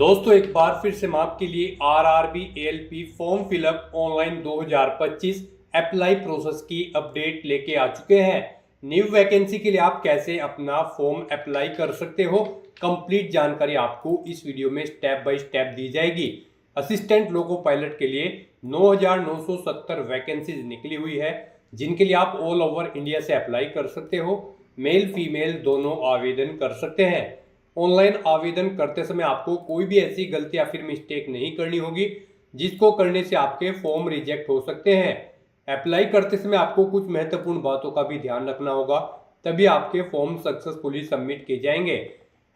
दोस्तों एक बार फिर से मैं आपके लिए RRB ALP form fill up online 2025 apply process की अपडेट लेके आ चुके हैं। न्यू वैकेंसी के लिए आप कैसे अपना फॉर्म अप्लाई कर सकते हो, कंप्लीट जानकारी आपको इस वीडियो में स्टेप बाय स्टेप दी जाएगी। असिस्टेंट लोको पायलट के लिए 9,970 वैकेंसीज निकली हुई है, जिनके लिए आप ऑल ओवर इंडिया से अप्लाई कर सकते हो। मेल फीमेल दोनों आवेदन कर सकते हैं। ऑनलाइन आवेदन करते समय आपको कोई भी ऐसी गलती या फिर मिस्टेक नहीं करनी होगी जिसको करने से आपके फॉर्म रिजेक्ट हो सकते हैं। अप्लाई करते समय आपको कुछ महत्वपूर्ण बातों का भी ध्यान रखना होगा, तभी आपके फॉर्म सक्सेसफुली सबमिट किए जाएंगे।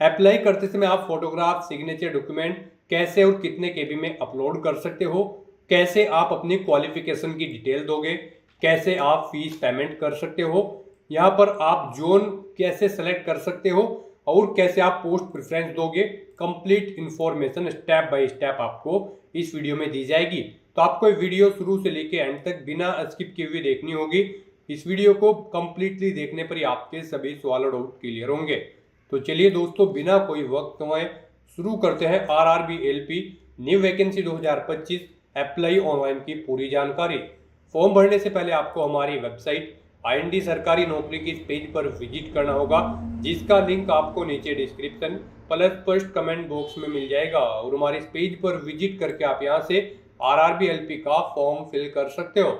अप्लाई करते समय आप फोटोग्राफ, सिग्नेचर डॉक्यूमेंट कैसे और कितने केबी में अपलोड कर सकते हो, कैसे आप अपनी क्वालिफिकेशन की डिटेल दोगे, कैसे आप फीस पेमेंट कर सकते हो, यहाँ पर आप जोन कैसे सेलेक्ट कर सकते हो और कैसे आप पोस्ट प्रेफरेंस दोगे। Complete information step by step आपको इस वीडियो में दी जाएगी, तो आपको वीडियो शुरू से लेके एंड तक बिना स्किप किए हुए देखनी होगी। इस वीडियो को कंप्लीटली देखने पर ही आपके सभी सवाल और डाउट क्लियर होंगे। तो चलिए दोस्तों, बिना कोई वक्त गंवाए शुरू करते हैं RRB ALP new vacancy 2025 apply online की पूरी जानकारी। फॉर्म भरने से पहले आपको हमारी वेबसाइट आईएनडी सरकारी नौकरी की पेज पर विजिट करना होगा, जिसका लिंक आपको नीचे description plus first comment box में मिल जाएगा। और हमारे इस पेज पर विजिट करके आप यहां से आरआरबी एएलपी का फॉर्म फिल कर सकते हो।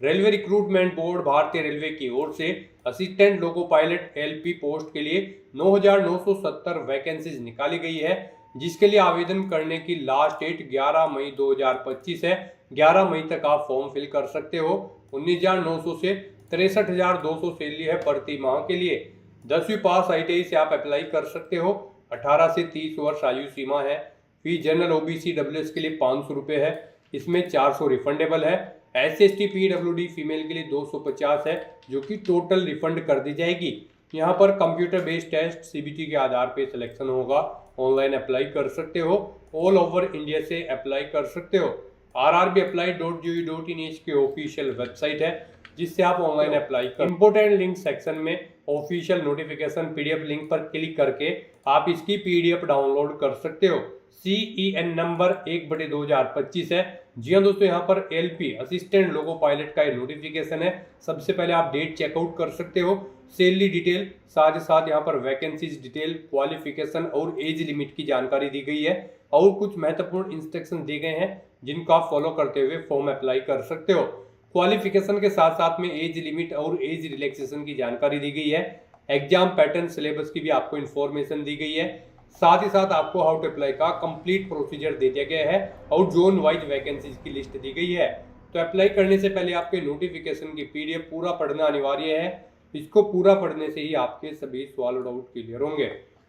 रेलवे रिक्रूटमेंट बोर्ड भारतीय रेलवे की ओर से assistant loco pilot ALP post के लिए 9,970 वैकेंसीज निकाली गई है, जिसके लिए आवेदन करने की लास्ट डेट 11 मई 2025 है। 11 मई तक आप फॉर्म फिल कर सकते हो। 19,900 से 63,200 सैलरी है प्रति माह के लिए। 10वीं पास आईटीआई से आप अप्लाई कर सकते हो। 18 से 30 वर्ष आयु सीमा है। फीस जनरल ओबीसी डब्ल्यूएस के लिए 500 रुपये है, इसमें 400 रिफंडेबल है। एसएसटी पीडब्ल्यूडी फीमेल के लिए 250 है, जो कि टोटल रिफंड कर दी जाएगी। यहाँ पर कंप्यूटर बेस्ड टेस्ट सीबीटी के आधार पर सिलेक्शन होगा। ऑनलाइन अप्लाई कर सकते हो, ऑल ओवर इंडिया से अप्लाई कर सकते हो। rrbapply.gov.in की ऑफिशियल वेबसाइट है, जिससे आप ऑनलाइन अप्लाई कर। इंपोर्टेंट लिंक सेक्शन में ऑफिशियल नोटिफिकेशन पीडीएफ लिंक पर क्लिक करके आप इसकी पीडीएफ डाउनलोड कर सकते हो। CEN नंबर 1/2025 है। जी हाँ दोस्तों, यहाँ पर एएलपी असिस्टेंट लोको पायलट का नोटिफिकेशन है। सबसे पहले आप डेट चेकआउट कर सकते हो, सैलरी डिटेल, साथ ही साथ यहाँ पर वैकेंसीज डिटेल, क्वालिफिकेशन और एज लिमिट की जानकारी दी गई है। और कुछ महत्वपूर्ण इंस्ट्रक्शन दिए गए हैं जिनको आप फॉलो करते हुए फॉर्म अप्लाई कर सकते हो। क्वालिफिकेशन के साथ साथ में एज लिमिट और एज रिलैक्सेशन की जानकारी दी गई है। एग्जाम पैटर्न, सिलेबस की भी आपको इन्फॉर्मेशन दी गई है। साथ ही साथ आपको हाउ टू अप्लाई का कंप्लीट प्रोसीजर दे दिया गया है और जोन वाइज वैकेंसीज की लिस्ट दी गई है। तो अप्लाई करने से पहले आपके नोटिफिकेशन की पीडीएफ पूरा पढ़ना अनिवार्य है। इसको पूरा पढ़ने से ही आपके सभी सवाल और डाउट क्लियर होंगे।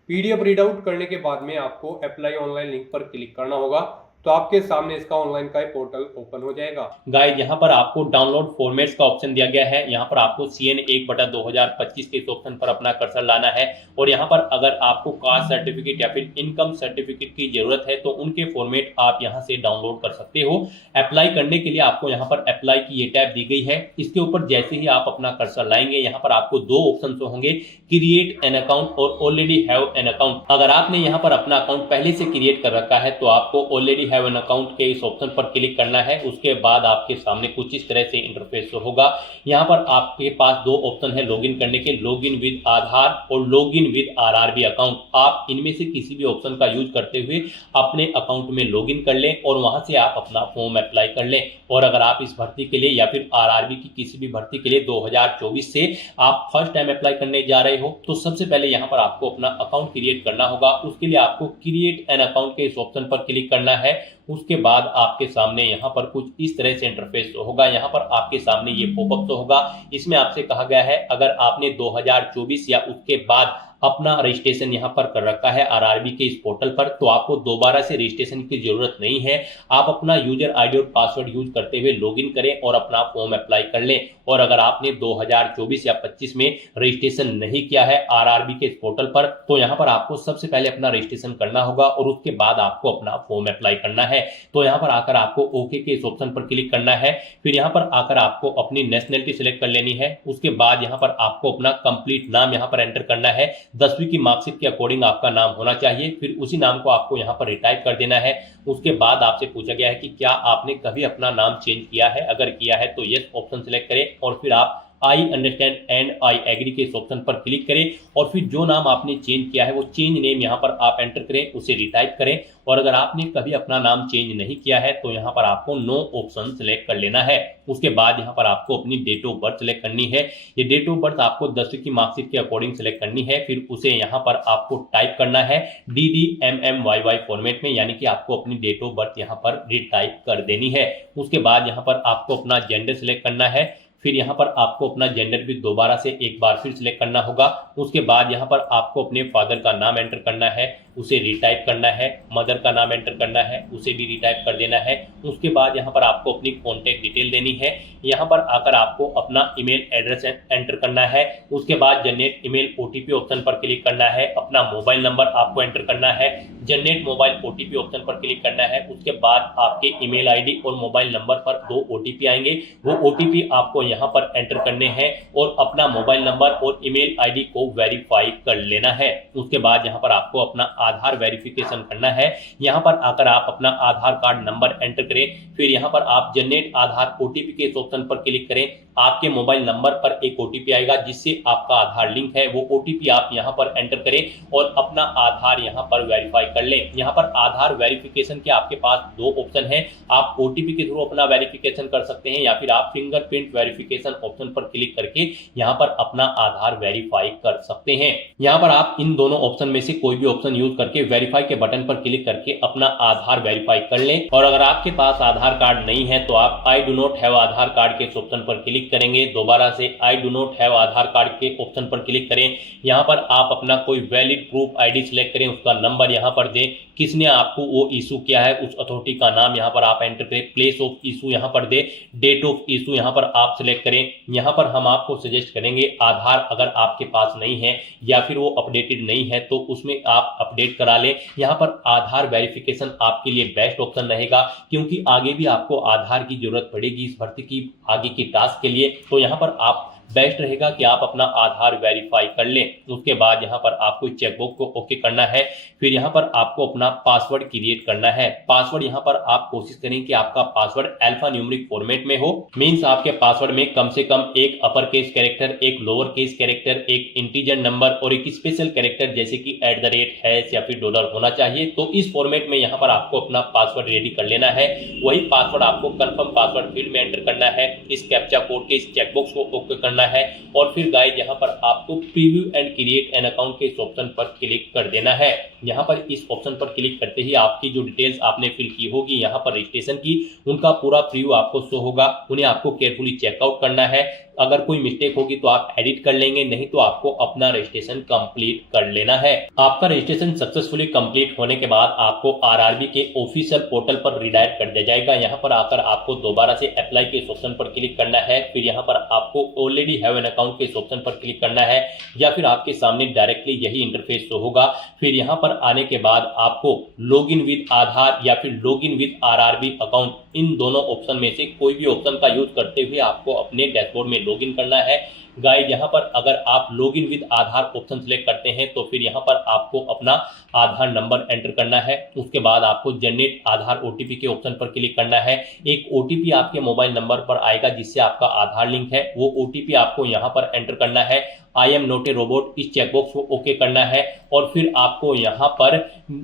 पीडीएफ रीड आउट करने के बाद में आपको अप्लाई ऑनलाइन लिंक पर क्लिक करना होगा, तो आपके सामने इसका ऑनलाइन का पोर्टल ओपन हो जाएगा। गाइस, यहाँ पर आपको डाउनलोड फॉर्मेट्स का ऑप्शन दिया गया है। यहाँ पर आपको CN 1/2025 के इस ऑप्शन पर अपना कर्सर लाना है और यहाँ पर अगर आपको कास्ट सर्टिफिकेट या फिर इनकम सर्टिफिकेट की जरूरत है तो उनके फॉर्मेट आप यहाँ से डाउनलोड कर सकते हो। अप्लाई करने के लिए आपको यहाँ पर अप्लाई की ये टैब दी गई है। इसके ऊपर जैसे ही आप अपना कर्सर लाएंगे, यहाँ पर आपको दो ऑप्शन होंगे, क्रिएट एन अकाउंट और ऑलरेडी हैव एन अकाउंट। अगर आपने यहाँ पर अपना अकाउंट पहले से क्रिएट कर रखा है तो आपको ऑलरेडी हैव एन अकाउंट के इस ऑप्शन पर क्लिक करना है। उसके बाद आपके सामने कुछ इस तरह से इंटरफेस होगा। यहाँ पर आपके पास दो ऑप्शन है लॉगिन करने के, लॉगिन विद आधार और लॉगिन विद आरआरबी अकाउंट। आप इनमें से किसी भी ऑप्शन का यूज करते हुए अपने अकाउंट में लॉगिन कर लें और वहां से आप अपना फॉर्म अप्लाई कर लें। और अगर आप इस भर्ती के लिए या फिर आरआरबी की किसी भी भर्ती के लिए 2024 से आप फर्स्ट टाइम अप्लाई करने जा रहे हो तो सबसे पहले यहाँ पर आपको अपना अकाउंट क्रिएट करना होगा। उसके लिए आपको क्रिएट एन अकाउंट के इस ऑप्शन पर क्लिक करना है। उसके बाद आपके सामने यहाँ पर कुछ इस तरह से इंटरफेस होगा। यहाँ पर आपके सामने ये पॉपअप होगा। इसमें आपसे कहा गया है अगर आपने 2024 या उसके बाद अपना रजिस्ट्रेशन यहाँ पर कर रखा है आरआरबी के इस पोर्टल पर, तो आपको दोबारा से रजिस्ट्रेशन की जरूरत नहीं है। आप अपना यूजर आईडी और पासवर्ड यूज करते हुए लॉगिन करें और अपना फॉर्म अप्लाई कर लें। और अगर आपने 2024 या 25 में रजिस्ट्रेशन नहीं किया है आरआरबी के इस पोर्टल पर, तो यहाँ पर आपको सबसे पहले अपना रजिस्ट्रेशन करना होगा और उसके बाद आपको अपना फॉर्म अप्लाई करना है। तो यहाँ पर आकर आपको ओके के इस ऑप्शन पर क्लिक करना है। फिर यहाँ पर आकर आपको अपनी नेशनलिटी सिलेक्ट कर लेनी है। उसके बाद यहाँ पर आपको अपना कंप्लीट नाम यहाँ पर एंटर करना है। 10वीं की मार्कशीट के अकॉर्डिंग आपका नाम होना चाहिए। फिर उसी नाम को आपको यहाँ पर रिटाइप कर देना है। उसके बाद आपसे पूछा गया है कि क्या आपने कभी अपना नाम चेंज किया है, अगर किया है तो यस ऑप्शन सेलेक्ट करें और फिर आप I understand and I agree के इस ऑप्शन पर क्लिक करें और फिर जो नाम आपने चेंज किया है वो चेंज नेम यहाँ पर आप एंटर करें, उसे रिटाइप करें। और अगर आपने कभी अपना नाम चेंज नहीं किया है तो यहाँ पर आपको नो ऑप्शन सेलेक्ट कर लेना है। उसके बाद यहाँ पर आपको अपनी डेट ऑफ बर्थ सेलेक्ट करनी है। ये डेट ऑफ बर्थ आपको 10वीं की मार्कशीट के अकॉर्डिंग सेलेक्ट करनी है। फिर उसे यहाँ पर आपको टाइप करना है DDMMYY फॉर्मेट में, यानी कि आपको अपनी डेट ऑफ बर्थ यहाँ पर रिटाइप कर देनी है। उसके बाद यहाँ पर आपको अपना जेंडर सेलेक्ट करना है। फिर यहाँ पर आपको अपना जेंडर भी दोबारा से एक बार फिर सिलेक्ट करना होगा। उसके बाद यहाँ पर आपको अपने फादर का नाम एंटर करना है, उसे रिटाइप करना है। मदर का नाम एंटर करना है, उसे भी रिटाइप कर देना है। उसके बाद यहाँ पर आपको अपनी कॉन्टैक्ट डिटेल देनी है। यहाँ पर आकर आपको अपना ईमेल एड्रेस एंटर करना है। उसके बाद जनरेट ईमेल OTP ऑप्शन पर क्लिक करना है। अपना मोबाइल नंबर आपको एंटर करना है, जनरेट मोबाइल OTP ऑप्शन पर क्लिक करना है। उसके बाद आपके ईमेल ID और मोबाइल नंबर पर 2 OTP आएंगे, वो OTP आपको यहाँ पर एंटर करने हैं और अपना मोबाइल नंबर और ईमेल ID को वेरीफाई कर लेना है। उसके बाद यहाँ पर आपको अपना आधार वेरिफिकेशन करना है। यहाँ पर आकर आप अपना आधार कार्ड नंबर एंटर करें। फिर यहाँ पर आप जनरेट आधार OTP के इस ऑप्शन पर क्लिक करें। आपके मोबाइल नंबर पर एक OTP आएगा जिससे आपका आधार लिंक है, वो OTP आप यहाँ पर एंटर करें और अपना आधार यहाँ पर वेरीफाई कर लें। यहाँ पर आधार वेरिफिकेशन के आपके पास 2 ऑप्शन हैं। आप OTP के थ्रू अपना वेरिफिकेशन कर सकते हैं या फिर आप फिंगरप्रिंट वेरिफिकेशन ऑप्शन पर क्लिक करके यहाँ पर अपना आधार वेरीफाई कर सकते हैं। यहाँ पर आप इन दोनों ऑप्शन में से कोई भी ऑप्शन यूज करके वेरीफाई के बटन पर क्लिक करके अपना आधार वेरीफाई कर लें। और अगर आपके पास आधार कार्ड नहीं है तो आप I do not have Aadhaar card के ऑप्शन पर क्लिक करेंगे। दोबारा से I do not have Aadhaar card के ऑप्शन पर क्लिक करें। यहाँ पर आप अपना कोई वैलिड प्रूफ ID सिलेक्ट करें, उसका नंबर यहाँ पर दें, किसने आपको वो इशू किया है उस अथॉरिटी का नाम यहाँ पर आप एंटर करें, प्लेस ऑफ इशू यहाँ पर दे, डेट ऑफ इशू यहाँ पर आप सिलेक्ट करें। यहाँ पर हम आपको सजेस्ट करेंगे आधार अगर आपके पास नहीं है या फिर वो अपडेटेड नहीं है तो उसमें आप अपडेट करा लें। यहाँ पर आधार वेरिफिकेशन आपके लिए बेस्ट ऑप्शन रहेगा क्योंकि आगे भी आपको आधार की जरूरत पड़ेगी इस भर्ती की आगे की टास्क के लिए। तो यहाँ पर आप बेस्ट रहेगा कि आप अपना आधार वेरीफाई कर लें। उसके बाद यहाँ पर आपको चेकबॉक्स को ओके करना है। फिर यहाँ पर आपको अपना पासवर्ड क्रिएट करना है। पासवर्ड यहाँ पर आप कोशिश करें कि आपका पासवर्ड अल्फा न्यूमेरिक फॉर्मेट में हो, मींस आपके पासवर्ड में कम से कम एक अपर केस कैरेक्टर, एक लोअर केस कैरेक्टर, एक इंटीजर नंबर और एक स्पेशल कैरेक्टर जैसे कि @ या फिर डॉलर होना चाहिए। तो इस फॉर्मेट में यहाँ पर आपको अपना पासवर्ड रेडी कर लेना है। वही पासवर्ड आपको कंफर्म पासवर्ड फील्ड में एंटर करना है। इस कैप्चा कोड के इस चेकबॉक्स को ओके करना है और फिर गाइस यहाँ पर आपको preview and create an account के इस ऑप्शन पर क्लिक कर देना है। यहाँ पर इस ऑप्शन पर क्लिक करते ही आपकी जो डिटेल्स आपने फिल की होगी यहाँ पर रजिस्ट्रेशन की, उनका पूरा प्रीव्यू आपको शो होगा। उन्हें आपको केयरफुली चेकआउट करना है। अगर कोई मिस्टेक होगी तो आप एडिट कर लेंगे, नहीं तो आपको अपना रजिस्ट्रेशन कंप्लीट कर लेना है। आपका रजिस्ट्रेशन सक्सेसफुली कंप्लीट होने के बाद आपको RRB के ऑफिशियल पोर्टल पर रिडायरेक्ट कर दिया जाएगा। यहाँ पर आकर आपको दोबारा से अप्लाई के ऑप्शन पर क्लिक करना है। फिर यहाँ पर आपको ऑलरेडी हैव एन अकाउंट के ऑप्शन पर क्लिक करना है या फिर आपके सामने डायरेक्टली यही इंटरफेस शो होगा। फिर यहाँ पर आने के बाद आपको लॉगिन विद आधार या फिर लॉगिन विद RRB अकाउंट, इन दोनों ऑप्शन में से कोई भी ऑप्शन का यूज करते हुए आपको अपने डैशबोर्ड में लॉगिन करना है। गाइस यहाँ पर अगर आप login with Aadhaar option select करते हैं तो फिर यहाँ पर आपको अपना आधार नंबर एंटर करना है। उसके बाद आपको जनरेट आधार OTP के ऑप्शन पर क्लिक करना है। एक OTP आपके मोबाइल नंबर पर आएगा जिससे आपका आधार लिंक है, वो OTP आपको यहाँ पर एंटर करना है। I am not a robot इस चेकबॉक्स को ओके करना है और फिर आपको यहाँ पर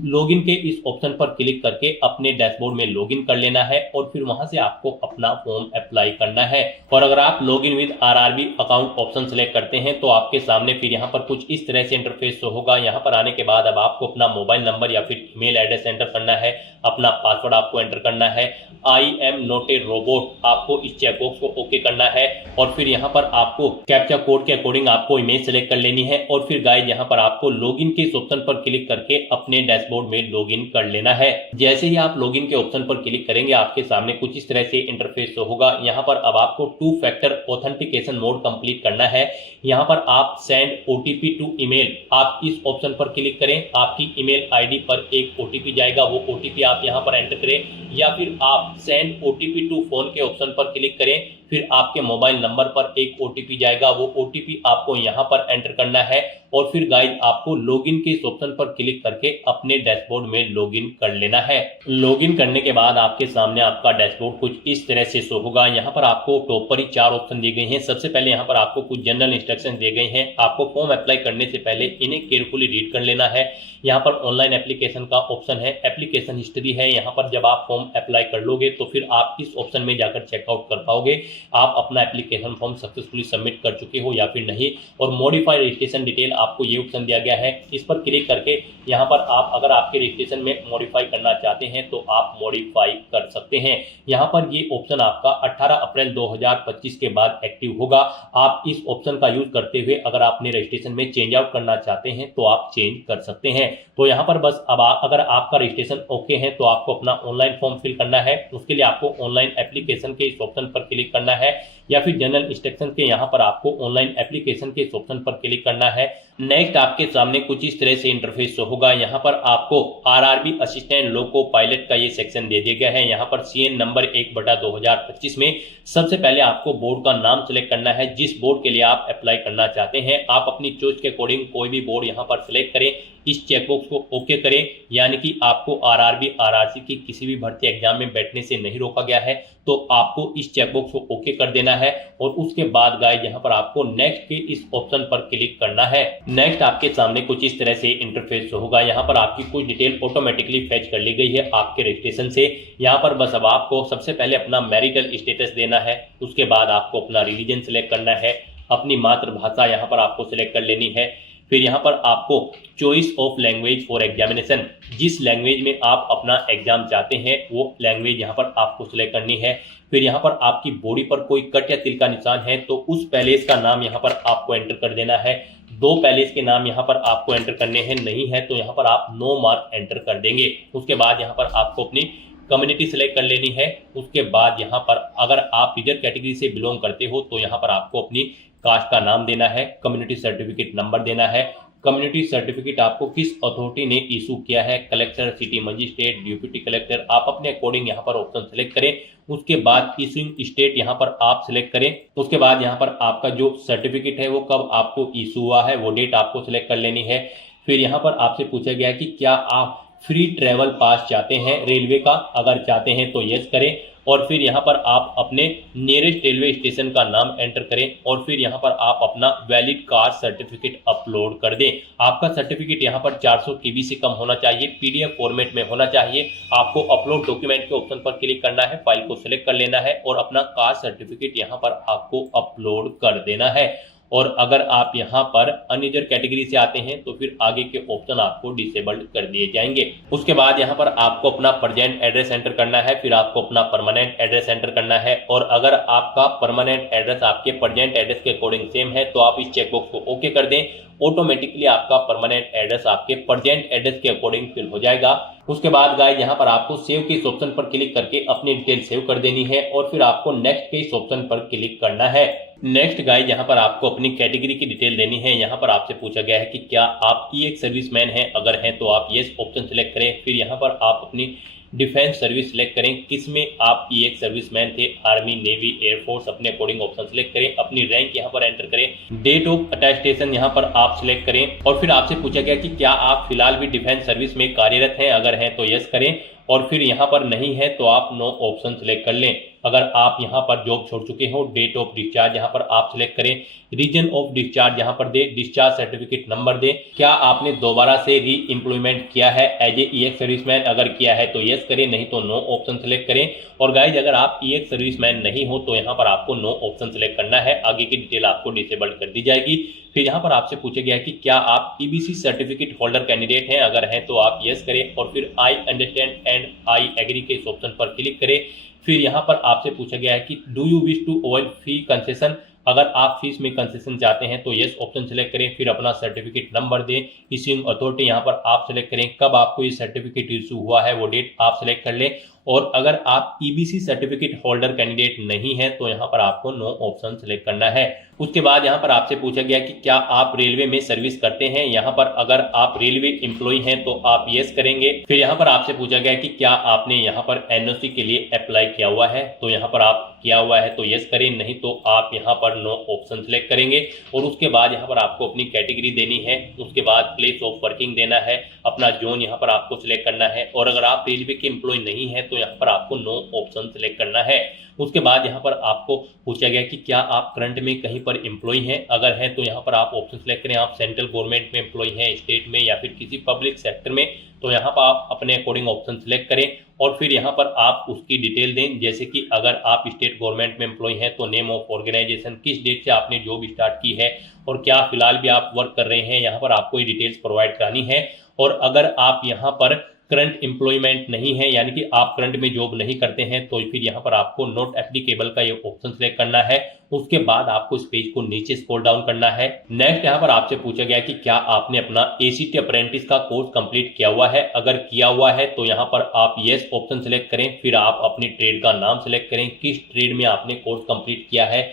लॉगिन के इस ऑप्शन पर क्लिक करके अपने डैशबोर्ड में लॉगिन कर लेना है और फिर वहां से आपको अपना फॉर्म अप्लाई करना है। और अगर आप login with RRB account option select करते हैं तो आपके सामने फिर यहाँ पर कुछ इस तरह से इंटरफेस शो होगा। यहाँ पर आने के बाद अब आपको अपना मोबाइल नंबर या फिर ईमेल एड्रेस एंटर करना है, अपना पासवर्ड आपको एंटर करना है। I am not a robot आपको इस चेकबॉक्स को ओके करना है और फिर यहाँ पर आपको कैप्चा कोड के अकॉर्डिंग आपको इमेज सेलेक्ट कर लेनी है और फिर गाइस यहाँ पर आपको लॉगिन के इस ऑप्शन पर क्लिक करके अपने डैशबोर्ड में लॉगिन कर लेना है। जैसे ही आप लॉगिन के ऑप्शन पर क्लिक करेंगे आपके सामने कुछ इस तरह से इंटरफेस होगा। यहाँ पर अब आपको 2 फैक्टर ऑथेंटिकेशन मोड कंप्लीट करना है। यहाँ पर आप सेंड OTP टू ईमेल, आप इस ऑप्शन पर क्लिक करें। आपकी ईमेल ID पर एक OTP जाएगा, वो OTP आप यहाँ पर एंटर करें या फिर आप सेंड OTP टू फोन के ऑप्शन पर क्लिक करें। फिर आपके मोबाइल नंबर पर एक OTP जाएगा, वो OTP आपको यहाँ पर एंटर करना है और फिर गाइज आपको लॉगिन के इस ऑप्शन पर क्लिक करके अपने डैशबोर्ड में लॉगिन कर लेना है। लॉगिन करने के बाद आपके सामने आपका डैशबोर्ड कुछ इस तरह से शो होगा। यहाँ पर आपको टॉप पर ही 4 ऑप्शन दिए गए हैं। सबसे पहले यहाँ पर आपको कुछ जनरल इंस्ट्रक्शन दिए गए हैं। आपको फॉर्म अप्लाई करने से पहले इन्हें केयरफुली रीड कर लेना है। यहाँ पर ऑनलाइन एप्लीकेशन का ऑप्शन है, एप्लीकेशन हिस्ट्री है। यहाँ पर जब आप फॉर्म अप्लाई कर लोगे तो फिर आप इस ऑप्शन में जाकर चेकआउट कर पाओगे आप अपना एप्लीकेशन फॉर्म सक्सेसफुली सबमिट कर चुके हो या फिर नहीं। और मॉडिफाई रजिस्ट्रेशन डिटेल आपको ये ऑप्शन दिया गया है। इस पर क्लिक करके यहाँ पर आप अगर आपके रजिस्ट्रेशन में मॉडिफाई करना चाहते हैं तो आप मॉडिफाई कर सकते हैं। यहाँ पर ये ऑप्शन आपका 18 अप्रैल 2025 के बाद एक्टिव होगा। आप इस ऑप्शन का यूज करते हुए अगर आपने रजिस्ट्रेशन में चेंज आउट करना चाहते हैं तो आप चेंज कर सकते हैं। तो यहाँ पर बस अब अगर आपका रजिस्ट्रेशन ओके है तो आपको अपना ऑनलाइन फॉर्म फिल करना है। उसके लिए आपको ऑनलाइन एप्लीकेशन के इस ऑप्शन पर क्लिक करना है या फिर जनरल इंस्ट्रक्शन के यहाँ पर आपको ऑनलाइन एप्लीकेशन के इस ऑप्शन पर क्लिक करना है। नेक्स्ट आपके सामने कुछ इस तरह से इंटरफेस होगा। यहाँ पर आपको आरआरबी असिस्टेंट लोको पायलट का ये सेक्शन दे दिया गया है। यहाँ पर सीएन नंबर 1/2025 में सबसे पहले आपको बोर्ड का नाम सिलेक्ट करना है जिस बोर्ड के लिए आप अप्लाई करना चाहते हैं। आप अपनी चॉइस के अकॉर्डिंग कोई भी बोर्ड यहाँ पर सिलेक्ट करें। इस चेकबॉक्स को ओके करें, यानी कि आपको आरआरबी आरआरसी की किसी भी भर्ती एग्जाम में बैठने से नहीं रोका गया है। तो आपको इस चेकबॉक्स को ओके कर देना है और उसके बाद गाइस यहाँ पर आपको नेक्स्ट के इस ऑप्शन पर क्लिक करना है। नेक्स्ट आपके सामने कुछ इस तरह से इंटरफेस होगा। यहाँ पर आपकी कुछ डिटेल ऑटोमेटिकली फेच कर ली गई है आपके रजिस्ट्रेशन से। यहाँ पर बस अब आपको सबसे पहले अपना मैरिटल स्टेटस देना है। उसके बाद आपको अपना रिलीजन सिलेक्ट करना है, अपनी मातृभाषा यहाँ पर आपको सिलेक्ट कर लेनी है। फिर यहाँ पर आपको choice of language for examination, जिस लैंग्वेज में आप अपना एग्जाम चाहते हैं वो लैंग्वेज यहाँ पर आपको सिलेक्ट करनी है। फिर यहाँ पर आपकी बॉडी पर कोई कट या तिल का निशान है तो उस पैलेस का नाम यहाँ पर आपको एंटर कर देना है। 2 पैलेस के नाम यहाँ पर आपको एंटर करने हैं, नहीं है तो यहाँ पर आप नो मार्क एंटर कर देंगे। उसके बाद यहाँ पर आपको अपनी कम्युनिटी सिलेक्ट कर लेनी है। उसके बाद यहाँ पर अगर आप इधर कैटेगरी से बिलोंग करते हो तो यहाँ पर आपको अपनी कास्ट का नाम देना है, कम्युनिटी सर्टिफिकेट नंबर देना है। कम्युनिटी सर्टिफिकेट आपको किस अथॉरिटी ने इशू किया है, collector, city magistrate, deputy collector, आप अपने अकॉर्डिंग यहाँ पर ऑप्शन सिलेक्ट करें। उसके बाद इशूइंग स्टेट यहाँ पर आप सिलेक्ट करें। उसके बाद यहाँ पर आपका जो सर्टिफिकेट है वो कब आपको इशू हुआ है वो डेट आपको सिलेक्ट कर लेनी है। फिर यहाँ पर आपसे पूछा गया कि क्या आप फ्री ट्रेवल पास चाहते हैं रेलवे का, अगर चाहते हैं तो यस करें। और फिर यहाँ पर आप अपने नियरेस्ट रेलवे स्टेशन का नाम एंटर करें और फिर यहाँ पर आप अपना वैलिड कास्ट सर्टिफिकेट अपलोड कर दें। आपका सर्टिफिकेट यहाँ पर 400 KB से कम होना चाहिए, PDF फॉर्मेट में होना चाहिए। आपको अपलोड डॉक्यूमेंट के ऑप्शन पर क्लिक करना है, फाइल को सिलेक्ट कर लेना है और अपना कास्ट सर्टिफिकेट यहाँ पर आपको अपलोड कर देना है। और अगर आप यहाँ पर अनरिजर्व कैटेगरी से आते हैं तो फिर आगे के ऑप्शन आपको डिसेबल्ड कर दिए जाएंगे। उसके बाद यहाँ पर आपको अपना प्रेजेंट एड्रेस एंटर करना है, फिर आपको अपना परमानेंट एड्रेस एंटर करना है। और अगर आपका परमानेंट एड्रेस आपके प्रेजेंट एड्रेस के अकॉर्डिंग सेम है तो आप इस चेकबॉक्स को ओके कर दें। ऑटोमेटिकली आपका परमानेंट एड्रेस आपके प्रेजेंट एड्रेस के अकॉर्डिंग फिल हो जाएगा। उसके बाद गाइस यहाँ पर आपको सेव के इस ऑप्शन पर क्लिक करके अपनी डिटेल सेव कर देनी है और फिर आपको नेक्स्ट के इस ऑप्शन पर क्लिक करना है। नेक्स्ट गाइस यहाँ पर आपको अपनी कैटेगरी की डिटेल देनी है। यहाँ पर आपसे पूछा गया है कि क्या आप EX सर्विसमैन हैं, अगर हैं तो आप यस ऑप्शन सिलेक्ट करें। फिर यहाँ पर आप अपनी डिफेंस सर्विस सिलेक्ट करें, किसमें आप EX सर्विसमैन थे, आर्मी, नेवी, एयरफोर्स, अपने अकॉर्डिंग ऑप्शन सिलेक्ट करें। अपनी रैंक यहाँ पर एंटर करें, डेट ऑफ अटेस्टेशन यहाँ पर आप सिलेक्ट करें। और फिर आपसे पूछा गया कि क्या आप फिलहाल भी डिफेंस सर्विस में कार्यरत हैं, अगर हैं तो यस करें और फिर यहाँ पर नहीं है तो आप नो ऑप्शन सिलेक्ट कर लें। अगर आप यहाँ पर जॉब छोड़ चुके हो, डेट ऑफ डिस्चार्ज यहाँ पर आप सिलेक्ट करें, रीजन ऑफ डिस्चार्ज यहाँ पर दे, डिस्चार्ज सर्टिफिकेट नंबर दे। क्या आपने दोबारा से री एम्प्लॉयमेंट किया है एज ए EX सर्विसमैन, अगर किया है तो यस करें, नहीं तो नो ऑप्शन सिलेक्ट करें। और गाइज अगर आप EX सर्विसमैन नहीं हो तो यहाँ पर आपको नो ऑप्शन सिलेक्ट करना है, आगे की डिटेल आपको डिसेबल्ड कर दी जाएगी। फिर यहाँ पर आपसे पूछा गया कि क्या आप EBC सर्टिफिकेट होल्डर कैंडिडेट हैं, अगर हैं तो आप यस करें और फिर I understand and I agree के इस ऑप्शन पर क्लिक करें। फिर यहाँ पर आपसे पूछा गया है कि do you wish to avoid fee concession, अगर आप फीस में कंसेशन चाहते हैं तो यस ऑप्शन सिलेक्ट करें। फिर अपना सर्टिफिकेट नंबर दें, इश्यूइंग अथॉरिटी यहाँ पर आप सिलेक्ट करें, कब आपको ये सर्टिफिकेट इशू हुआ है वो डेट आप सिलेक्ट कर लें। और अगर आप ईबीसी सर्टिफिकेट होल्डर कैंडिडेट नहीं है तो यहाँ पर आपको नो ऑप्शन सिलेक्ट करना है। उसके बाद यहाँ पर आपसे पूछा गया कि क्या आप रेलवे में सर्विस करते हैं। यहाँ पर अगर आप रेलवे एम्प्लॉय हैं तो आप यस करेंगे। फिर यहाँ पर आपसे पूछा गया कि क्या आपने यहाँ पर एनओसी के लिए अप्लाई किया हुआ है, तो यहाँ पर आप किया हुआ है तो यस करें, नहीं तो आप यहाँ पर नो ऑप्शन सिलेक्ट करेंगे। और उसके बाद यहाँ पर आपको अपनी कैटेगरी देनी है, उसके बाद प्लेस ऑफ वर्किंग देना है, अपना जोन यहाँ पर आपको सिलेक्ट करना है। और अगर आप रेलवे के एम्प्लॉय नहीं है तो यहाँ पर आपको नो ऑप्शन सिलेक्ट करना है। उसके बाद यहाँ पर आपको पूछा गया कि क्या आप करंट में कहीं पर एम्प्लॉय हैं, अगर है तो यहाँ पर आप ऑप्शन सेलेक्ट करें, आप सेंट्रल गवर्नमेंट में एम्प्लॉय हैं, स्टेट में या फिर किसी पब्लिक सेक्टर में, तो यहाँ पर आप अपने अकॉर्डिंग ऑप्शन सेलेक्ट करें और फिर यहाँ पर आप उसकी डिटेल दें। जैसे कि अगर आप स्टेट गवर्नमेंट में एम्प्लॉय हैं तो नेम ऑफ ऑर्गेनाइजेशन, किस डेट से आपने जॉब स्टार्ट की है और क्या फिलहाल भी आप वर्क कर रहे हैं, यहाँ पर आपको ये डिटेल्स प्रोवाइड करानी है। और अगर आप यहाँ पर करंट एम्प्लॉयमेंट नहीं है, यानी कि आप करंट में जॉब नहीं करते हैं, तो फिर यहाँ पर आपको नॉट एप्लीकेबल का ये ऑप्शन सेलेक्ट करना है। उसके बाद आपको इस पेज को नीचे स्क्रॉल डाउन करना है। नेक्स्ट यहाँ पर आपसे पूछा गया कि क्या आपने अपना एसीटी अप्रेंटिस का कोर्स कंप्लीट किया हुआ है। अगर किया हुआ है तो यहाँ पर आप यस ऑप्शन सेलेक्ट करें, फिर आप अपनी ट्रेड का नाम सेलेक्ट करें, किस ट्रेड में आपने कोर्स कंप्लीट किया है,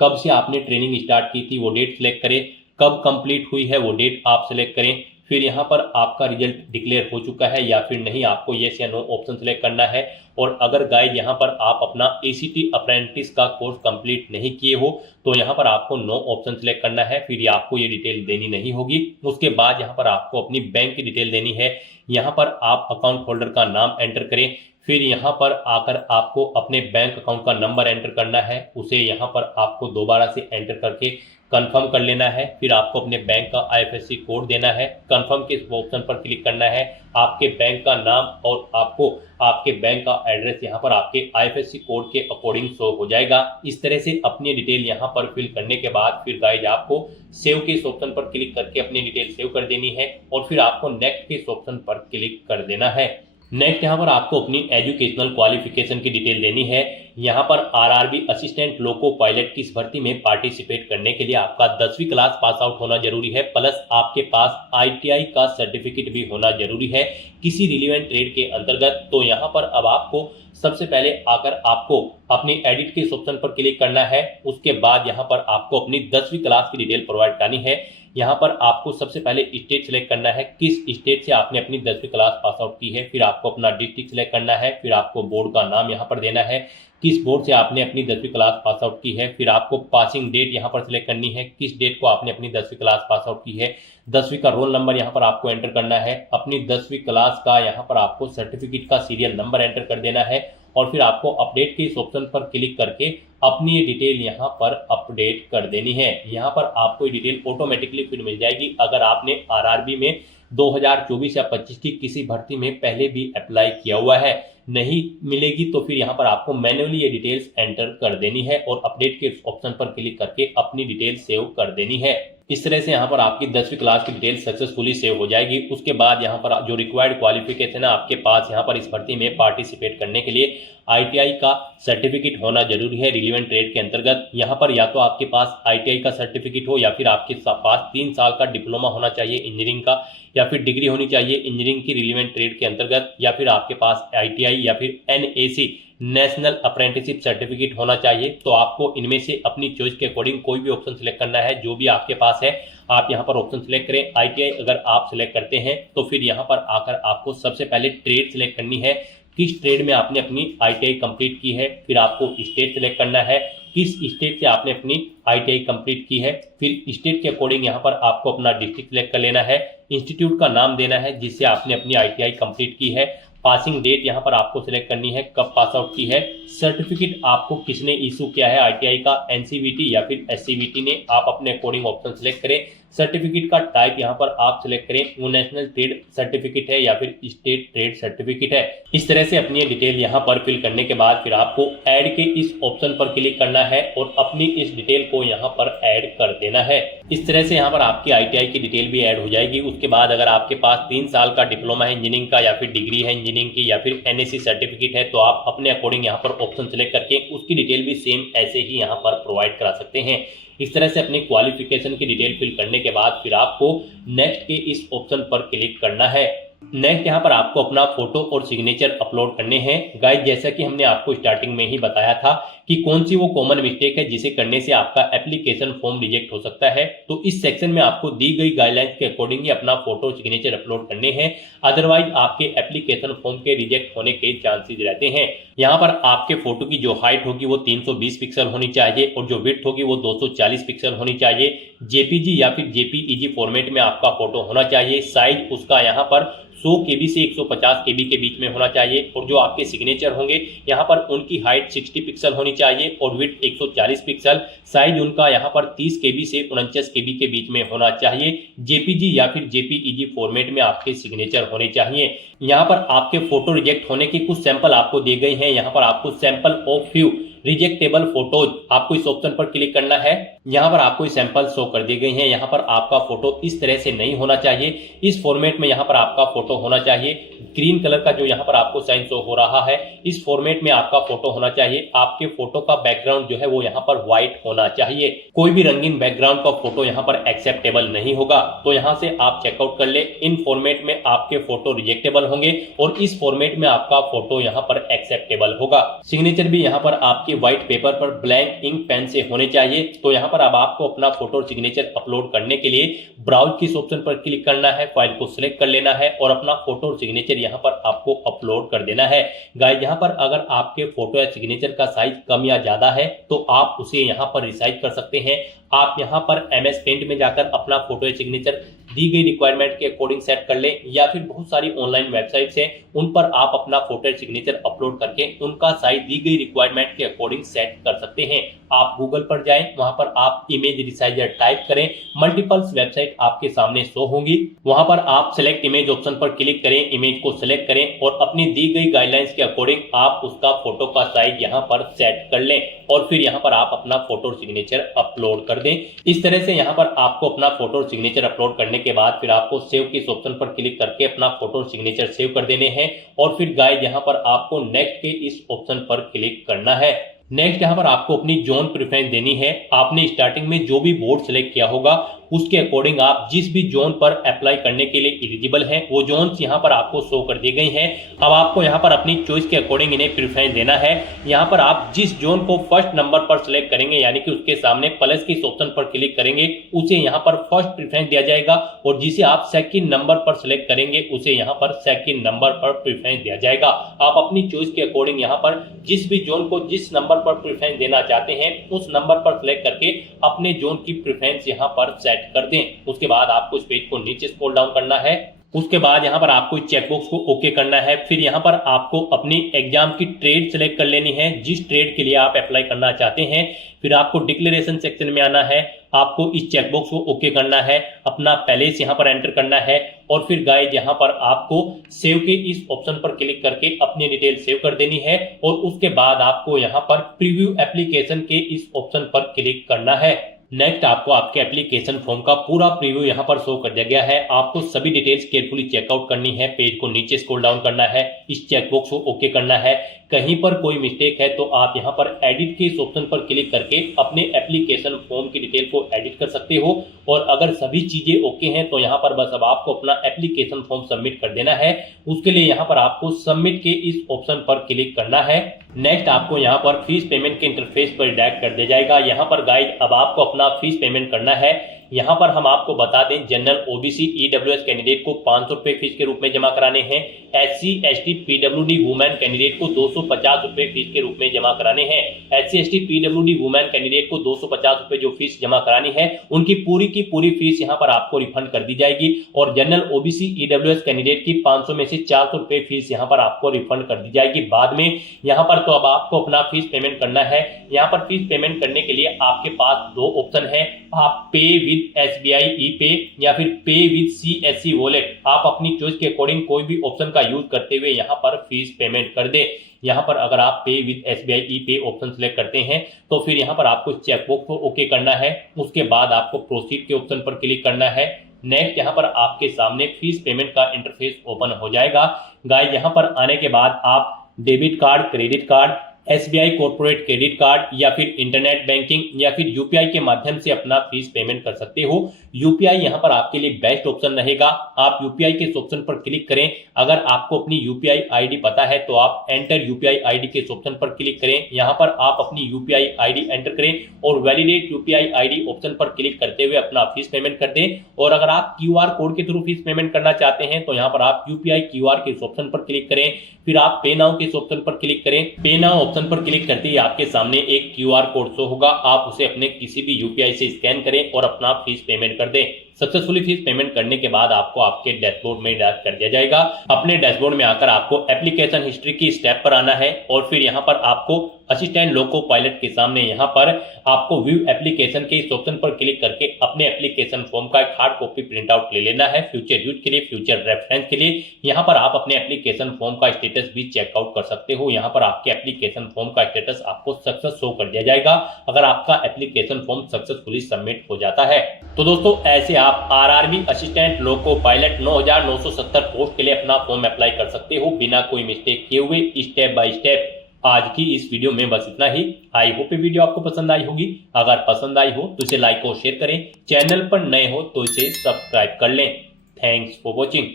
कब से आपने ट्रेनिंग स्टार्ट की थी वो डेट सेलेक्ट करें, कब कंप्लीट हुई है वो डेट आप सेलेक्ट करें। फिर यहाँ पर आपका रिजल्ट डिक्लेयर हो चुका है या फिर नहीं, आपको यस या नो ऑप्शन सेलेक्ट करना है। और अगर गाइस यहाँ पर आप अपना एसीटी अप्रेंटिस का कोर्स कंप्लीट नहीं किए हो तो यहाँ पर आपको नो ऑप्शन सेलेक्ट करना है, फिर आपको ये डिटेल देनी नहीं होगी। उसके बाद यहाँ पर आपको अपनी बैंक की डिटेल देनी है। यहाँ पर आप अकाउंट होल्डर का नाम एंटर करें, फिर यहाँ पर आकर आपको अपने बैंक अकाउंट का नंबर एंटर करना है, उसे यहाँ पर आपको दोबारा से एंटर करके कंफर्म कर लेना है। फिर आपको अपने बैंक का आईएफएससी कोड देना है, कंफर्म के ऑप्शन पर क्लिक करना है, आपके बैंक का नाम और आपको आपके बैंक का एड्रेस यहाँ पर आपके आईएफएससी कोड के अकॉर्डिंग शो हो जाएगा। इस तरह से अपनी डिटेल यहाँ पर फिल करने के बाद फिर गाइज आपको सेव के इस ऑप्शन पर क्लिक करके अपनी डिटेल सेव कर देनी है और फिर आपको नेक्स्ट के इस ऑप्शन पर क्लिक कर देना है। नेक्स्ट यहाँ पर आपको अपनी एजुकेशनल क्वालिफिकेशन की डिटेल देनी है। यहाँ पर आरआरबी असिस्टेंट लोको पायलट की इस भर्ती में पार्टिसिपेट करने के लिए आपका 10वीं क्लास पास आउट होना जरूरी है, प्लस आपके पास आईटीआई का सर्टिफिकेट भी होना जरूरी है किसी रिलेवेंट ट्रेड के अंतर्गत। तो यहाँ पर अब आपको सबसे पहले आकर आपको अपनी एडिट के इस ऑप्शन पर क्लिक करना है। उसके बाद यहाँ पर आपको अपनी 10वीं क्लास की डिटेल प्रोवाइड करनी है। यहाँ पर आपको सबसे पहले स्टेट सिलेक्ट करना है, किस स्टेट से आपने अपनी 10वीं क्लास पास आउट की है, फिर आपको अपना डिस्ट्रिक्ट सिलेक्ट करना है, फिर आपको बोर्ड का नाम यहाँ पर देना है, किस बोर्ड से आपने अपनी 10वीं क्लास पास आउट की है, फिर आपको पासिंग डेट यहाँ पर सिलेक्ट करनी है, किस डेट को आपने अपनी 10वीं क्लास पास आउट की है, 10वीं का रोल नंबर यहाँ पर आपको एंटर करना है, अपनी 10वीं क्लास का यहाँ पर आपको सर्टिफिकेट का सीरियल नंबर एंटर कर देना है और फिर आपको अपडेट के इस ऑप्शन पर क्लिक करके अपनी ये डिटेल यहाँ पर अपडेट कर देनी है। यहाँ पर आपको ये डिटेल ऑटोमेटिकली फिर मिल जाएगी। अगर आपने आरआरबी में 2024 या 25 की किसी भर्ती में पहले भी अप्लाई किया हुआ है, नहीं मिलेगी तो फिर यहाँ पर आपको मैन्युअली ये डिटेल्स एंटर कर देनी है और अपडेट के ऑप्शन पर क्लिक करके अपनी डिटेल सेव कर देनी है। इस तरह से यहाँ पर आपकी 10वीं क्लास की डिटेल सक्सेसफुली सेव हो जाएगी। उसके बाद यहाँ पर जो रिक्वायर्ड क्वालिफिकेशन है आपके पास यहाँ पर इस भर्ती में पार्टिसिपेट करने के लिए आईटीआई का सर्टिफिकेट होना जरूरी है रिलेवेंट ट्रेड के अंतर्गत। यहाँ पर या तो आपके पास आईटीआई का सर्टिफिकेट हो या फिर आपके पास 3 साल का डिप्लोमा होना चाहिए इंजीनियरिंग का, या फिर डिग्री होनी चाहिए इंजीनियरिंग की रिलेवेंट ट्रेड के अंतर्गत, या फिर आपके पास आईटीआई या फिर एनएसी नेशनल अप्रेंटिसशिप सर्टिफिकेट होना चाहिए। तो आपको इनमें से अपनी चॉइस के अकॉर्डिंग कोई भी ऑप्शन सिलेक्ट करना है, जो भी आपके पास है आप यहाँ पर ऑप्शन सिलेक्ट करें। आईटीआई अगर आप सिलेक्ट करते हैं तो फिर यहाँ पर आकर आपको सबसे पहले ट्रेड सिलेक्ट करनी है, किस ट्रेड में आपने अपनी आईटीआई कंप्लीट की है, फिर आपको स्टेट सिलेक्ट करना है, किस स्टेट से आपने अपनी आईटीआई कंप्लीट की है, फिर स्टेट के अकॉर्डिंग यहाँ पर आपको अपना डिस्ट्रिक्ट सिलेक्ट कर लेना है, इंस्टीट्यूट का नाम देना है जिससे आपने अपनी आईटीआई कंप्लीट की है, पासिंग डेट यहाँ पर आपको सिलेक्ट करनी है, कब पास आउट की है, सर्टिफिकेट आपको किसने इशू किया है आईटीआई का, एनसीवीटी या फिर एससीवीटी ने, आप अपने अकॉर्डिंग ऑप्शन सिलेक्ट करें। सर्टिफिकेट का टाइप यहाँ पर आप सिलेक्ट करें, वो नेशनल ट्रेड सर्टिफिकेट है या फिर स्टेट ट्रेड सर्टिफिकेट है। इस तरह से अपनी डिटेल यहाँ पर फिल करने के बाद फिर आपको ऐड के इस ऑप्शन पर क्लिक करना है और अपनी इस डिटेल को यहाँ पर ऐड कर देना है। इस तरह से यहाँ पर आपकी आईटीआई की डिटेल भी ऐड हो जाएगी। उसके बाद अगर आपके पास 3 साल का डिप्लोमा है इंजीनियरिंग का या फिर डिग्री है इंजीनियरिंग की या फिर एनएससी सर्टिफिकेट है, तो आप अपने अकॉर्डिंग यहाँ पर ऑप्शन सिलेक्ट करके उसकी डिटेल भी सेम ऐसे ही यहाँ पर प्रोवाइड करा सकते हैं। इस तरह से अपनी क्वालिफिकेशन की डिटेल फिल करने के बाद फिर आपको नेक्स्ट के इस ऑप्शन पर क्लिक करना है। नेक्स्ट यहाँ पर आपको अपना फोटो और सिग्नेचर अपलोड करने हैं। गाइस जैसा कि हमने आपको स्टार्टिंग में ही बताया था कि कौन सी वो कॉमन मिस्टेक है जिसे करने से आपका एप्लीकेशन फॉर्म रिजेक्ट हो सकता है, तो इस सेक्शन में आपको दी गई गाइडलाइंस के अकॉर्डिंग ही अपना फोटो और सिग्नेचर अपलोड करने हैं, अदरवाइज आपके एप्लीकेशन फॉर्म के रिजेक्ट होने के चांसेस रहते हैं। यहाँ पर आपके फोटो की जो हाइट होगी वो 320 पिक्सल होनी चाहिए और जो विड्थ होगी वो 240 पिक्सल होनी चाहिए। जेपीजी या फिर जेपीईजी फॉर्मेट में आपका फोटो होना चाहिए। साइज उसका यहाँ पर 100 KB से 150 KB के बीच में होना चाहिए और जो आपके सिग्नेचर होंगे यहाँ पर उनकी हाइट 60 पिक्सल होनी चाहिए और विड्थ 140 पिक्सल। साइज उनका यहाँ पर 30 KB से 49 KB के बीच में होना चाहिए। जेपीजी या फिर जेपीईजी फॉर्मेट में आपके सिग्नेचर होने चाहिए। यहाँ पर आपके फोटो रिजेक्ट होने के कुछ सैंपल आपको दिए गए हैं। यहाँ पर आपको सैंपल ऑफ फ्यू रिजेक्टेबल फोटोज, आपको इस ऑप्शन पर क्लिक करना है। यहाँ पर आपको सैंपल शो कर दिए गए हैं। यहाँ पर आपका फोटो इस तरह से नहीं होना चाहिए, इस फॉर्मेट में यहाँ पर आपका फोटो होना चाहिए। ग्रीन कलर का जो यहाँ पर आपको साइन शो हो रहा है, इस फॉर्मेट में आपका फोटो होना चाहिए। आपके फोटो का बैकग्राउंड जो है वो यहाँ पर व्हाइट होना चाहिए। कोई भी रंगीन बैकग्राउंड का फोटो यहाँ पर एक्सेप्टेबल नहीं होगा। तो यहाँ से आप चेकआउट कर ले, इन फॉर्मेट में आपके फोटो रिजेक्टेबल होंगे और इस फॉर्मेट में आपका फोटो यहाँ पर एक्सेप्टेबल होगा। सिग्नेचर भी यहाँ पर आपके व्हाइट पेपर पर ब्लैंक इंक पेन से होने चाहिए। तो यहाँ पर अब आपको अपना फोटो और सिग्नेचर अपलोड करने के लिए ब्राउज की ऑप्शन पर क्लिक करना है, फाइल को सिलेक्ट कर लेना है और अपना फोटो और सिग्नेचर यहाँ पर आपको अपलोड कर देना है। गाइस यहाँ पर अगर आपके फोटो या सिग्नेचर का साइज कम या ज्यादा है तो आप उसे यहाँ पर रिसाइज कर सकते हैं। आप यहाँ पर MS पेंट में जाकर अपना फोटो या सिग्नेचर दी गई रिक्वायरमेंट के अकॉर्डिंग सेट कर लें, या फिर बहुत सारी ऑनलाइन वेबसाइट्स हैं उन पर आप अपना फोटो या सिग्नेचर अपलोड करके उनका साइज दी गई रिक्वायरमेंट के अकॉर्डिंग सेट कर सकते हैं। आप गूगल पर जाएं, वहां पर आप इमेज रिसाइजर टाइप करें, मल्टीपल्स वेबसाइट आपके सामने शो होंगी। वहां पर आप सिलेक्ट इमेज ऑप्शन पर क्लिक करें, इमेज को सिलेक्ट करें और अपनी दी गई गाइडलाइंस के अकॉर्डिंग आप उसका फोटो का साइज यहाँ पर सेट कर लें और फिर यहाँ पर आप अपना फोटो और सिग्नेचर अपलोड कर दें। इस तरह से यहाँ पर आपको अपना फोटो और सिग्नेचर अपलोड करने के बाद फिर आपको सेव के ऑप्शन पर क्लिक करके अपना फोटो और सिग्नेचर सेव कर देने हैं और फिर गाइस यहाँ पर आपको नेक्स्ट के इस ऑप्शन पर क्लिक करना है। नेक्स्ट यहाँ पर आपको अपनी जोन प्रेफरेंस देनी है। आपने स्टार्टिंग में जो भी बोर्ड सेलेक्ट किया होगा उसके अकॉर्डिंग आप जिस भी जोन पर अप्लाई करने के लिए एलिजिबल हैं वो जोन्स यहाँ पर आपको शो कर दी गई हैं। अब आपको यहाँ पर अपनी चॉइस के अकॉर्डिंग इन्हें प्रेफरेंस देना है। यहाँ पर आप जिस जोन को फर्स्ट नंबर पर सिलेक्ट करेंगे यानी कि उसके सामने प्लस के ऑप्शन पर क्लिक करेंगे उसे यहाँ पर फर्स्ट प्रेफरेंस दिया जाएगा और जिसे आप सेकंड नंबर पर सिलेक्ट करेंगे उसे यहाँ पर सेकंड नंबर पर प्रेफरेंस दिया जाएगा। आप अपनी चॉइस के अकॉर्डिंग यहाँ पर जिस भी जोन को जिस नंबर पर प्रेफरेंस देना चाहते हैं उस नंबर पर सिलेक्ट करके अपने जोन की प्रेफरेंस यहाँ पर सेट कर दें। उसके बाद आपको इस पेज को नीचे स्क्रॉल डाउन करना है। उसके बाद यहाँ पर आपको चेकबॉक्स को ओके करना है। फिर यहाँ पर आपको अपनी एग्जाम की ट्रेड सेलेक्ट कर लेनी है, जिस ट्रेड के लिए आप अप्लाई करना चाहते हैं। फिर आपको डिक्लेरेशन सेक्शन में आना है, आपको इस चेकबॉक्स को ओके करना है, अपना पैलेस यहाँ पर एंटर करना है और फिर गाइस यहाँ पर आपको सेव के इस ऑप्शन पर क्लिक करके अपनी डिटेल सेव कर देनी है और उसके बाद आपको यहाँ पर प्रीव्यू एप्लीकेशन के इस ऑप्शन पर क्लिक करना है। नेक्स्ट आपको आपके एप्लीकेशन फॉर्म का पूरा प्रीव्यू यहाँ पर शो कर दिया गया है। आपको सभी डिटेल्स केयरफुली चेकआउट करनी है, पेज को नीचे स्क्रॉल डाउन करना है, इस चेकबॉक्स को ओके करना है। कहीं पर कोई मिस्टेक है तो आप यहाँ पर एडिट के इस ऑप्शन पर क्लिक करके अपने एप्लीकेशन फॉर्म की डिटेल को एडिट कर सकते हो और अगर सभी चीजें ओके हैं तो यहाँ पर बस अब आपको अपना एप्लीकेशन फॉर्म सबमिट कर देना है। उसके लिए यहाँ पर आपको सबमिट के इस ऑप्शन पर क्लिक करना है। नेक्स्ट आपको यहाँ पर फीस पेमेंट के इंटरफेस पर डायरेक्ट कर दिया जाएगा। यहाँ पर गाइड अब आपको अपना फीस पेमेंट करना है। यहाँ पर हम आपको बता दें जनरल ओबीसी ईडब्ल्यूएस कैंडिडेट को 500 रुपए फीस के रूप में जमा कराने हैं। SC ST PWD women candidate को 250 रुपए फीस के रूप में जमा कराने हैं। SC ST PWD women candidate को 250 रुपए जो फीस जमा करानी है उनकी पूरी फीस यहाँ पर आपको रिफंड कर दी जाएगी और जनरल ओबीसी ईडब्ल्यूएस कैंडिडेट की 500 में से 400 रुपए फीस यहाँ पर आपको रिफंड कर दी जाएगी बाद में। यहाँ पर तो अब आपको अपना फीस पेमेंट करना है। यहाँ पर फीस पेमेंट करने के लिए आपके पास दो ऑप्शन है, आप पे विद SBI ई-पे या फिर पे विद CSC वॉलेट। आप अपनी चॉइस के अकॉर्डिंग कोई भी ऑप्शन का यूज करते हुए यहाँ पर फीस पेमेंट कर दे। यहाँ पर अगर आप पे विद SBI ई-पे ऑप्शन सेलेक्ट करते हैं तो फिर यहाँ पर आपको चेकबॉक्स को ओके करना है। उसके बाद आपको प्रोसीड के ऑप्शन पर क्लिक करना है। नेक्स्ट यहाँ पर आपके सामने फीस पेमेंट का इंटरफेस ओपन हो जाएगा। गाइस यहाँ पर आने के बाद आप debit card, credit card, SBI corporate credit card या फिर इंटरनेट बैंकिंग या फिर यूपीआई के माध्यम से अपना फीस पेमेंट कर सकते हो। यूपीआई यहाँ पर आपके लिए बेस्ट ऑप्शन रहेगा। आप यूपीआई के इस ऑप्शन पर क्लिक करें। अगर आपको अपनी यूपीआई आईडी पता है तो आप एंटर यूपीआई आईडी के इस ऑप्शन पर क्लिक करें। यहाँ पर आप अपनी यूपीआई आईडी एंटर करें और वैलिडेट यूपीआई आईडी ऑप्शन पर क्लिक करते हुए अपना फीस पेमेंट कर दें। और अगर आप क्यूआर कोड के थ्रू फीस पेमेंट करना चाहते हैं तो यहाँ पर आप यूपीआई क्यूआर के इस ऑप्शन पर क्लिक करें। फिर आप पे नाउ के इस ऑप्शन पर क्लिक करें। पे नाउ ऑप्शन पर क्लिक करते ही आपके सामने एक क्यूआर कोड शो होगा। आप उसे अपने किसी भी यूपीआई से स्कैन करें और अपना फीस पेमेंट कर दें। सक्सेसफुली फीस पेमेंट करने के बाद आपको आपके डैशबोर्ड में डायरेक्ट कर दिया जाएगा। अपने डैशबोर्ड में आकर आपको एप्लीकेशन हिस्ट्री की स्टेप पर आना है और फिर यहाँ पर आपको असिस्टेंट लोको पायलट के सामने यहाँ पर आपको व्यू एप्लीकेशन के इस ऑप्शन पर क्लिक करके अपने एप्लीकेशन फॉर्म का एक हार्ड कॉपी प्रिंट आउट ले लेना है फ्यूचर यूज के लिए, फ्यूचर रेफरेंस के लिए। यहाँ पर आप अपने एप्लीकेशन फॉर्म का स्टेटस भी चेकआउट कर सकते हो। यहाँ पर आपके एप्लीकेशन फॉर्म का स्टेटस आपको सक्सेस शो कर दिया जाएगा अगर आपका एप्लीकेशन फॉर्म सक्सेसफुली सबमिट हो जाता है। तो दोस्तों ऐसे आप RRB assistant loco pilot 9970 post के लिए अपना फॉर्म अप्लाई कर सकते हो बिना कोई मिस्टेक किए हुए, स्टेप बाय स्टेप। आज की इस वीडियो में बस इतना ही। आई होप ये वीडियो आपको पसंद आई होगी। अगर पसंद आई हो तो इसे लाइक और शेयर करें। चैनल पर नए हो तो इसे सब्सक्राइब कर लें। Thanks for watching.